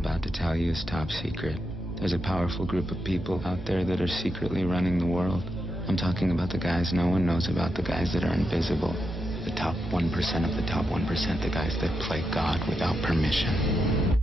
about to tell you is top secret. There's a powerful group of people out there that are secretly running the world. I'm talking about the guys no one knows about, the guys that are invisible. The top 1% of the top 1%, the guys that play God without permission.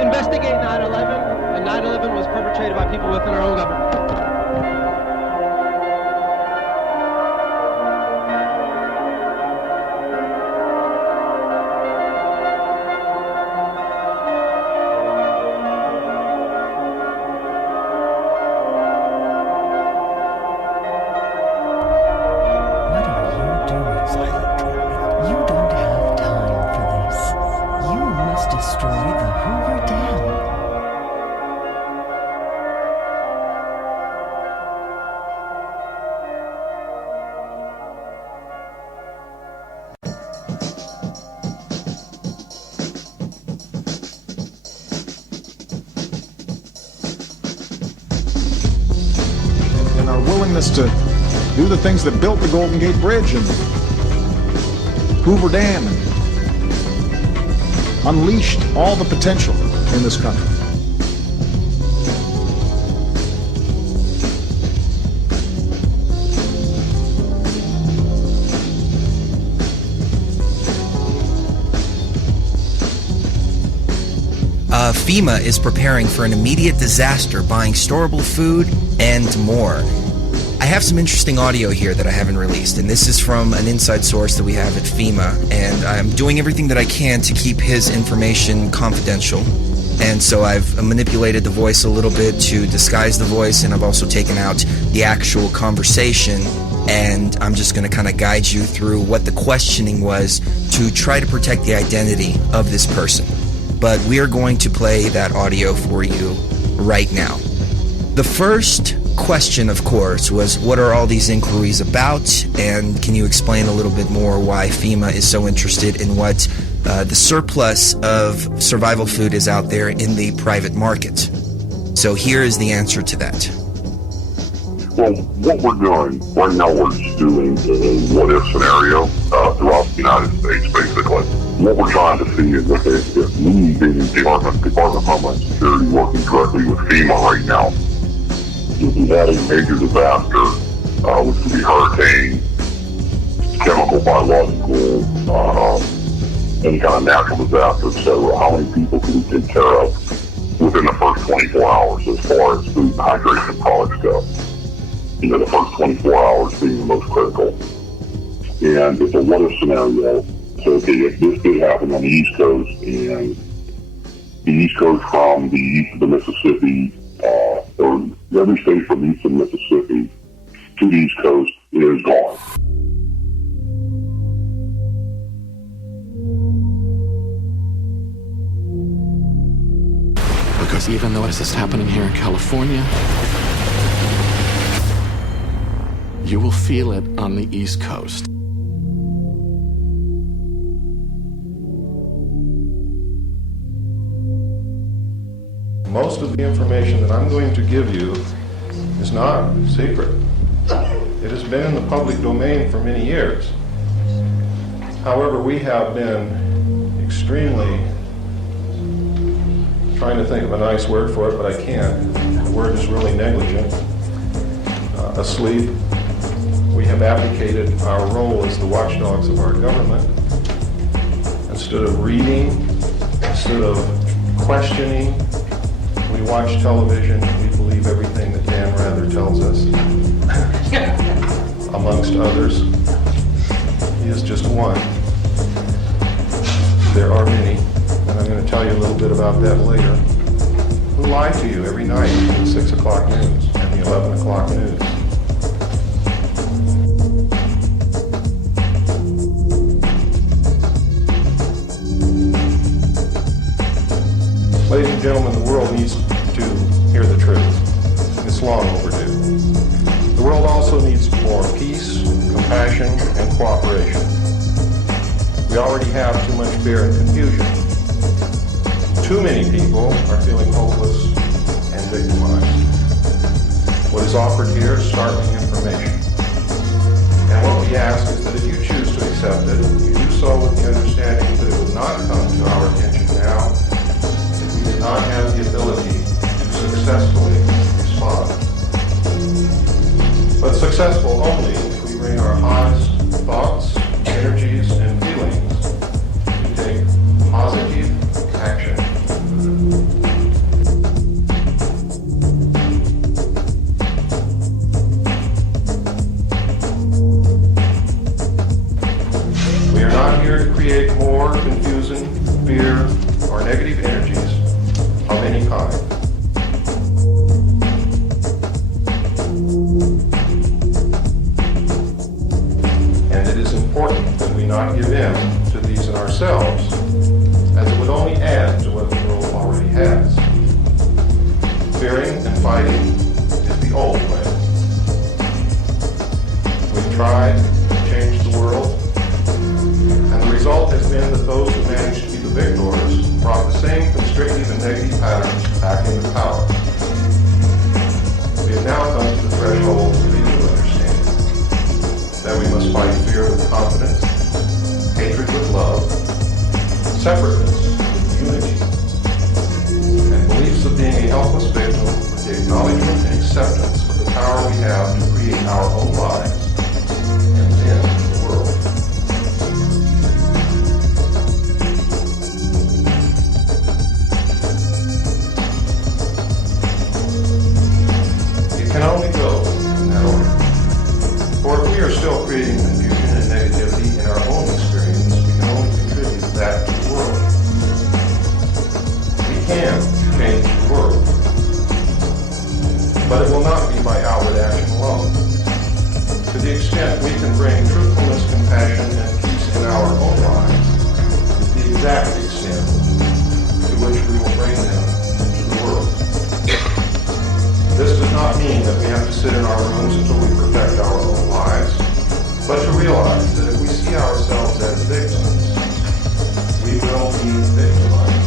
Investigate 9/11, and 9/11 was perpetrated by people within our own government. What are you doing, Silent Treatment? You don't have time for this. You must destroy the Hoover Dam. And our willingness to do the things that built the Golden Gate Bridge and Hoover Dam and unleashed all the potential in this country. FEMA is preparing for an immediate disaster, buying storable food and more. I have some interesting audio here that I haven't released, and this is from an inside source that we have at FEMA, and I'm doing everything that I can to keep his information confidential. And so I've manipulated the voice a little bit to disguise the voice, and I've also taken out the actual conversation, and I'm just going to kind of guide you through what the questioning was to try to protect the identity of this person. But we are going to play that audio for you right now. The first question, of course, was what are all these inquiries about, and can you explain a little bit more why FEMA is so interested in what the surplus of survival food is out there in the private market? So here is the answer to that. Well, what we're doing right now, we're just doing a what-if scenario throughout the United States, basically. What we're trying to see is if we, the Department of Homeland Security, working directly with FEMA right now, if we had a major disaster, which could be hurricane, chemical, biological, any kind of natural disaster, etc., how many people can we take care of within the first 24 hours as far as food and hydration products go? You know, the first 24 hours being the most critical. And it's a what-if scenario. So, okay, if this did happen on the East Coast, and the East Coast from the east of the Mississippi, or every state from east of Mississippi to the East Coast is gone. Because even though this is happening here in California, you will feel it on the East Coast. Most of the information that I'm going to give you is not secret. It has been in the public domain for many years. However, we have been extremely, trying to think of a nice word for it, but I can't. The word is really negligent. Asleep. We have abdicated our role as the watchdogs of our government. Instead of reading, instead of questioning, we watch television. We believe everything that Dan Rather tells us, amongst others. He is just one. There are many, and I'm going to tell you a little bit about that later. who lie to you every night at the 6 o'clock news and the 11 o'clock news. Ladies and gentlemen, the world needs to hear the truth. It's long overdue. The world also needs more peace, compassion, and cooperation. We already have too much fear and confusion. Too many people are feeling hopeless and victimized. What is offered here is startling information. And what we ask is that if you choose to accept it, you do so with the understanding that it would not come to our attention now if we did not have the ability to successfully respond. But successful only if we bring our highest thoughts, energies, and feelings to take positive action. We are not here to create more confusion, fear, or negative energies of any kind. And it is important that we not give in to these in ourselves, as it would only add to what the world already has. Fearing and fighting is the old way. We've tried to change the world, and the result has been that those who managed to be the victors brought the same constrictive and negative patterns back into power. We have now come to the threshold of a new understanding that we must fight fear with confidence, hatred with love, separateness with unity, and beliefs of being a helpless victim with the acknowledgement and acceptance of the power we have to create our own lives and then the world. It can only go in that order. For if we are still creating confusion and negativity in our own experience, we can only contribute that to the world. We can change the world, but it will not be by outward action alone. To the extent we can bring truthfulness, compassion, and peace in our own lives is the exact extent to which we will bring them into the world. This does not mean that we have to sit in our rooms until we perfect our own lives, but to realize that if we see ourselves as victims, we will be victimized.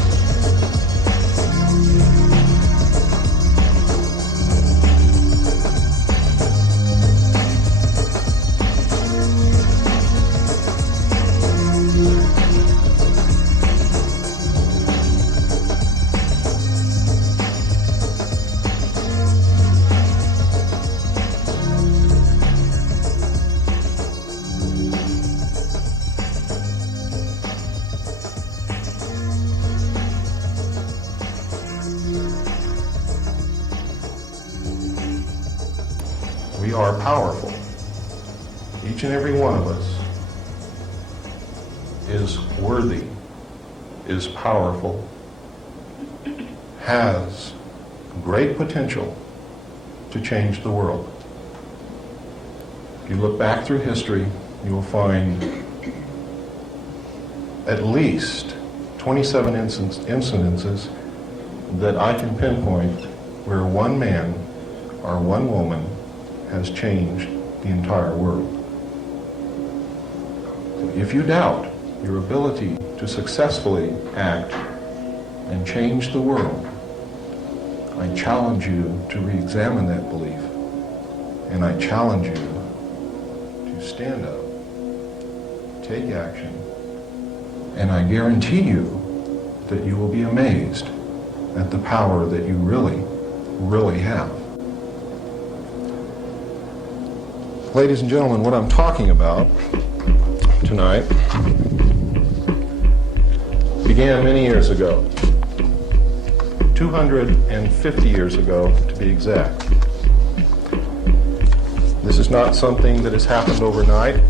We are powerful. Each and every one of us is worthy, is powerful, has great potential to change the world. If you look back through history, you will find at least 27 incidences that I can pinpoint where one man or one woman has changed the entire world. If you doubt your ability to successfully act and change the world, I challenge you to re-examine that belief, and I challenge you to stand up, take action, and I guarantee you that you will be amazed at the power that you really, really have. Ladies and gentlemen, what I'm talking about tonight began many years ago, 250 years ago to be exact. This is not something that has happened overnight.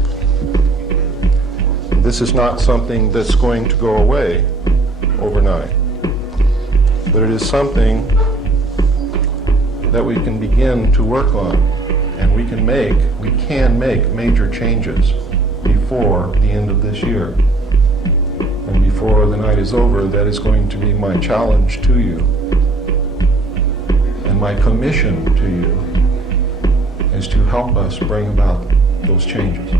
This is not something that's going to go away overnight. But it is something that we can begin to work on, and we can make major changes before the end of this year. And before the night is over, that is going to be my challenge to you and my commission to you, is to help us bring about those changes.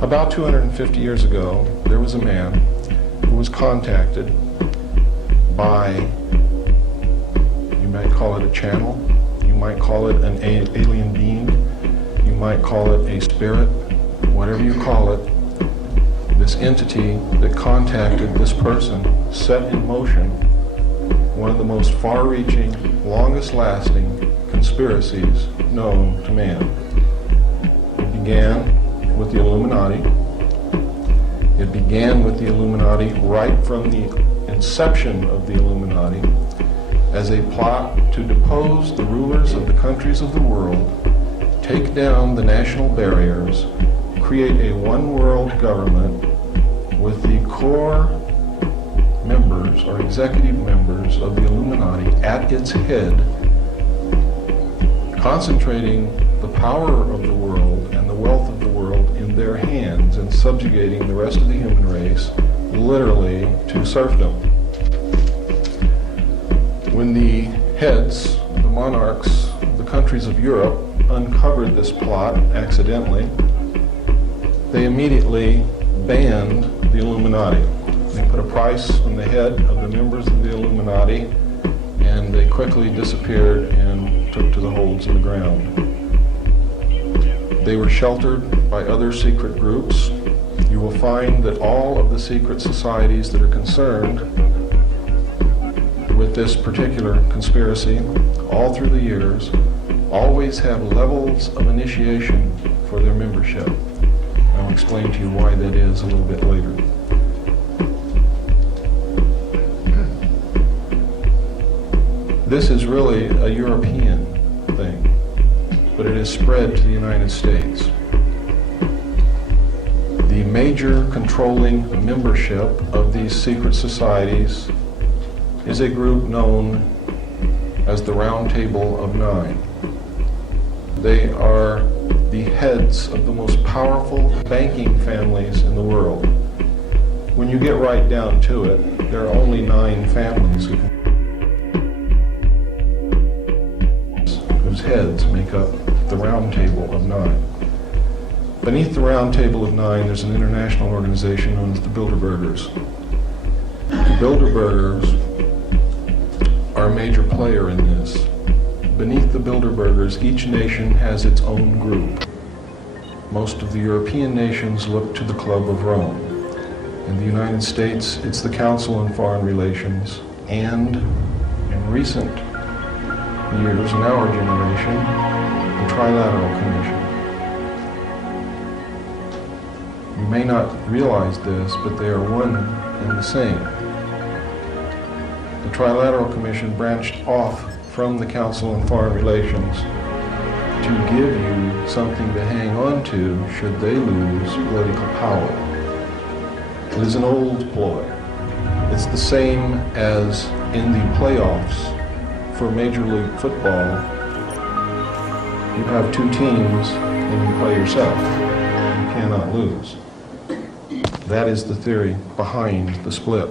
About 250 years ago, there was a man who was contacted by, you might call it a channel, you might call it an alien being, you might call it a spirit, whatever you call it. This entity that contacted this person set in motion one of the most far-reaching, longest-lasting conspiracies known to man. It began with the Illuminati. It began with the Illuminati right from the inception of the Illuminati as a plot to depose the rulers of the countries of the world, take down the national barriers, create a one-world government with the core members or executive members of the Illuminati at its head, concentrating the power of the world and the wealth of the world in their hands and subjugating the rest of the human race literally to serfdom. When the heads, the monarchs of the countries of Europe uncovered this plot accidentally, they immediately banned the Illuminati. They put a price on the head of the members of the Illuminati, and they quickly disappeared and took to the holes in the ground. They were sheltered by other secret groups. You will find that all of the secret societies that are concerned with this particular conspiracy, all through the years, always have levels of initiation for their membership. I'll explain to you why that is a little bit later. This is really a European thing, but it has spread to the United States. The major controlling membership of these secret societies is a group known as the Round Table of Nine. They are the heads of the most powerful banking families in the world. When you get right down to it, there are only 9 families whose heads make up the Round Table of Nine. Beneath the Round Table of Nine, there's an international organization known as the Bilderbergers. The Bilderbergers are a major player in this. Beneath the Bilderbergers, each nation has its own group. Most of the European nations look to the Club of Rome. In the United States, it's the Council on Foreign Relations, and in recent years, in our generation, the Trilateral Commission. You may not realize this, but they are one and the same. The Trilateral Commission branched off from the Council on Foreign Relations to give you something to hang on to should they lose political power. It is an old ploy. It's the same as in the playoffs for Major League Football. You have 2 teams and you play yourself. You cannot lose. That is the theory behind the split.